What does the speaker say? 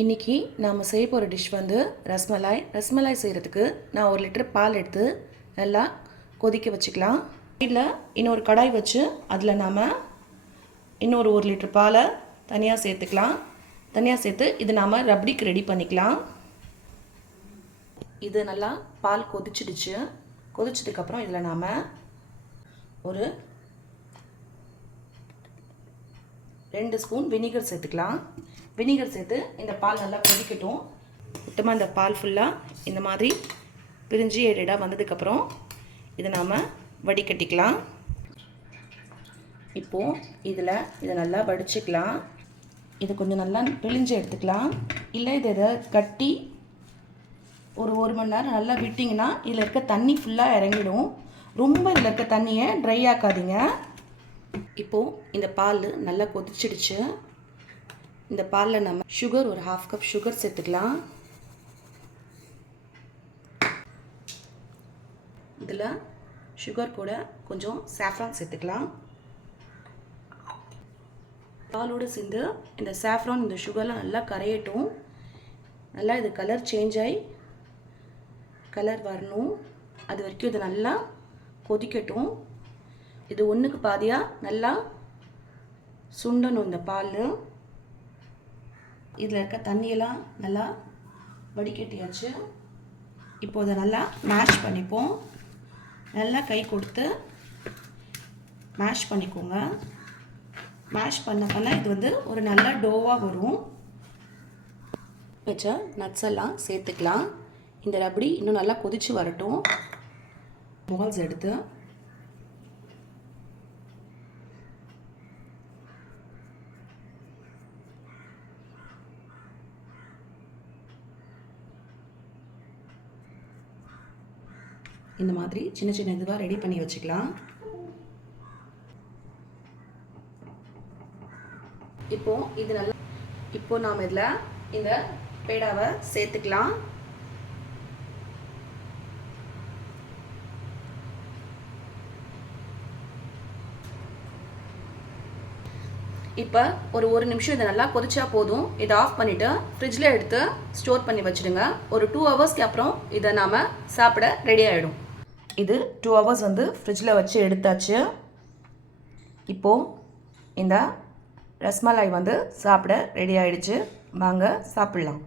இன்றைக்கி நாம் செய்ய போகிற டிஷ் வந்து ரஸ்மலாய். ரஸ்மலாய் செய்கிறதுக்கு நான் 1 லிட்டர் பால் எடுத்து நல்லா கொதிக்க வச்சுக்கலாம். இதில் இன்னொரு கடாய் வச்சு அதில் நாம் இன்னொரு 1 லிட்டர் பாலை தனியாக சேர்த்துக்கலாம். தனியாக சேர்த்து இது நாம் ரப்டிக்கு ரெடி பண்ணிக்கலாம். இது நல்லா பால் கொதிச்சிடுச்சு. கொதிச்சதுக்கப்புறம் இதில் நாம் ஒரு 2 ஸ்பூன் வினிகர் சேர்த்துக்கலாம். வினிகர் சேர்த்து இந்த பால் நல்லா கொதிக்கட்டும். மொத்தமாக இந்த பால் ஃபுல்லாக இந்த மாதிரி பிரிஞ்சு ஏடாக வந்ததுக்கப்புறம் இதை நாம் வடிகட்டிக்கலாம். இப்போது இதை நல்லா வடிச்சுக்கலாம். இது கொஞ்சம் நல்லா பிழிஞ்சு எடுத்துக்கலாம். இல்லை இதை கட்டி ஒரு 1 மணி நேரம் நல்லா விட்டிங்கன்னா இதில் இருக்க தண்ணி ஃபுல்லாக இறங்கிடும். ரொம்ப இதில் இருக்க தண்ணியை ட்ரை ஆக்காதீங்க. இப்போது இந்த பால் நல்லா கொதிச்சிடுச்சு. இந்த பாலில் நம்ம சுகர் ஒரு 1/2 கப் சுகர் சேர்த்துக்கலாம். இதில் சுகர் கூட கொஞ்சம் சாஃப்ரான் சேர்த்துக்கலாம். பாலோடு சேர்ந்து இந்த சாஃப்ரான் இந்த சுகர்லாம் நல்லா கரையட்டும். நல்லா இது கலர் சேஞ்ச் ஆகி கலர் வரணும். அது வரைக்கும் இது நல்லா கொதிக்கட்டும். இது ஒன்றுக்கு பாதியாக நல்லா சுண்டணும் இந்த பால். இதில் இருக்க தண்ணியெல்லாம் நல்லா வடிகட்டியாச்சு. இப்போ இதை நல்லா மேஷ் பண்ணிப்போம். நல்லா கை கொடுத்து மேஷ் பண்ணிக்கோங்க. மேஷ் பண்ண இது வந்து ஒரு நல்ல டோவாக வரும். வச்ச நட்ஸ் எல்லாம் சேர்த்துக்கலாம். இந்த ரபடி இன்னும் நல்லா கொதிச்சு வரட்டும். பால்ஸ் எடுத்து இந்த மாதிரி சின்ன சின்ன இதுவாக ரெடி பண்ணி வச்சுக்கலாம். இப்போ நாம் இதில் இந்த பேடாவை சேர்த்துக்கலாம். இப்போ ஒரு 1 நிமிஷம் இதை நல்லா கொதிச்சா போதும். இதை ஆஃப் பண்ணிவிட்டு ஃப்ரிட்ஜில் எடுத்து ஸ்டோர் பண்ணி வச்சுடுங்க. ஒரு 2 ஹவர்ஸ்க்கு அப்புறம் இதை நாம் சாப்பிட ரெடி ஆகிடும். இது 2 ஹவர்ஸ் வந்து ஃப்ரிட்ஜில் வச்சு எடுத்தாச்சு. இப்போது இந்த ரஸ்மலாய் வந்து சாப்பிட ரெடி ஆகிடுச்சு. வாங்க சாப்பிட்லாம்.